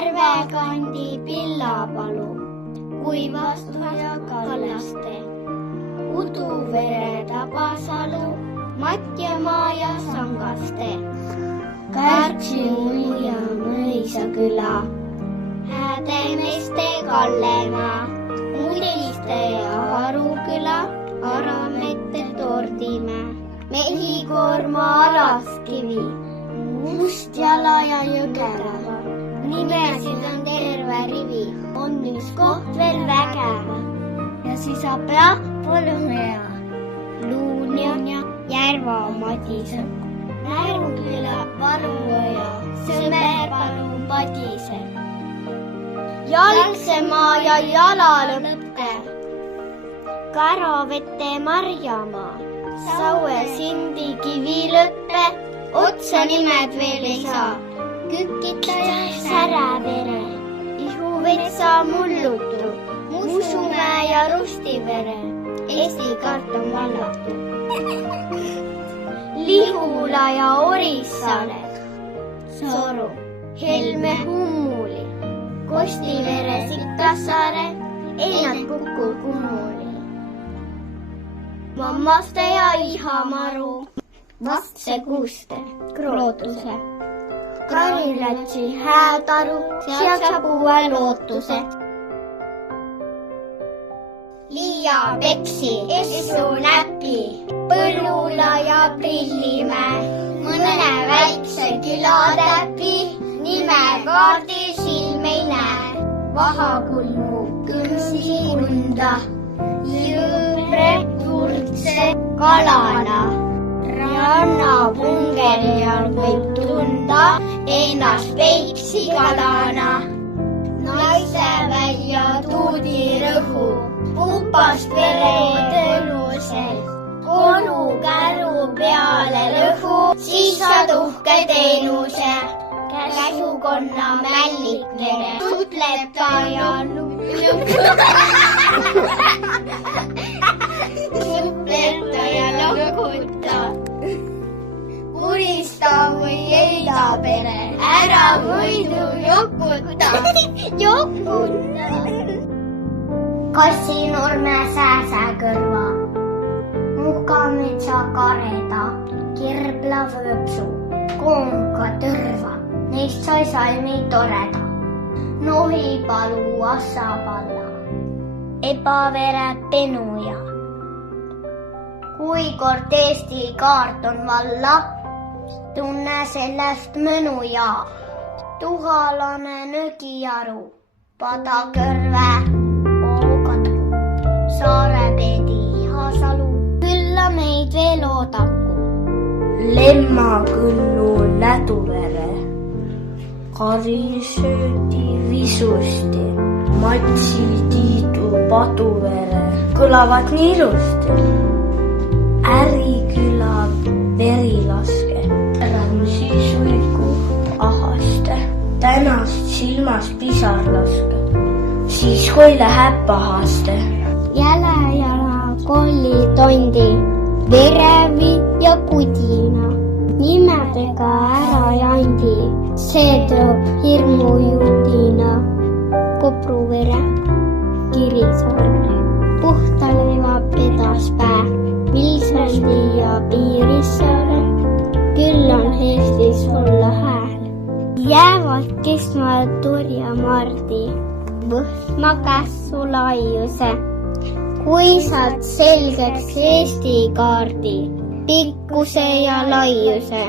Järve kandi Pillapalu, Kuivastu ja Kallaste, Uduvere Tabasalu, Matjamaa ja Sangaste, Kärksi ja Mõisaküla, Häädemeeste Kallemaa, Udiste ja Aruküla, Aramette Tordimäe, Mehikoorma Alaskivi, Mustjala ja Jõgeva. Nimesid on terve rivi, on üks koht veel vägeva. Ja siis saab Polumea, Luunja, Järva Madise, Näruküla, Varuoja, Sõmerpalu, Padise, Jalgsemaa ja Jalalõppe, Karavete Marjamaa, Saue Sindi Kivilõppe, otsa nimed veel ei saa. Kükita ja Särävere, Ihuvetsa Mullutu, Musumäe ja Rustivere, Eesti karton vallatu. Lihula ja Orissaare, Soru, Helme Hummuli, Kostivere Sikassaare, Einad Kuku Kumuli. Mammaste ja Ihamaru, Vastse Kuuste, Krootuse, Karilatsi Häätaru, sealt saab uue lootuse. Liia Peksi, Essu Näpi, Põllula ja Prillimäe, mõne väikse külatäpi, nime kaardi silm ei näe. Vahakulmu, Kõnsikunda, Jõbre, Turtse, Kalana. Rannapungerial võib tunda ennast Peiksi-kalana. Naisevälja tuudirõhu, Pupast veretõlusel, Konu käru peale rõhu, siis saad uhke teenuse. Käsukonna mällikvere, sutleta ja supleta ja lokuta. Kurista või heida pere, ära muidu jokuta. Kassinurme Sääsäkõrva, Mukametsa Kareda, Kirbla Vööpsu, Koonka Tõrva, neist sai salmi toreda. Nohipalu Assapalla, Ebavere Penuja. Kui kord Eesti kaart on valla, tunne sellest mõnuja. Tuhalane Nõgiaru, Padakõrve, Ookatku, Saarepedi, Hasalu, külla meid veel oodaku. Lemmakõnnu Läduvere, Karisöödi Visusti, Matsi Tiidu Paduvere kõlavad nii ilusti. Äriküla Verilaske, Rämsi Suiku Ahaste, tänast silmas pisarlaske, siis hoile häppahaste. Jälejala Kollitondi, Verevi ja Kudina, nimedega ära jandi, see toob hirmu jutina. Kopruvere, Kirisaare, Puhtaleiva Pedaspää, Vilsandi ja Piirissaare, küll on Eestis olla hääl. Jäävad kestma Turja Mardi, võtma kässu laiuse. Kui saad selgeks Eesti kaardi, pikkuse ja laiuse.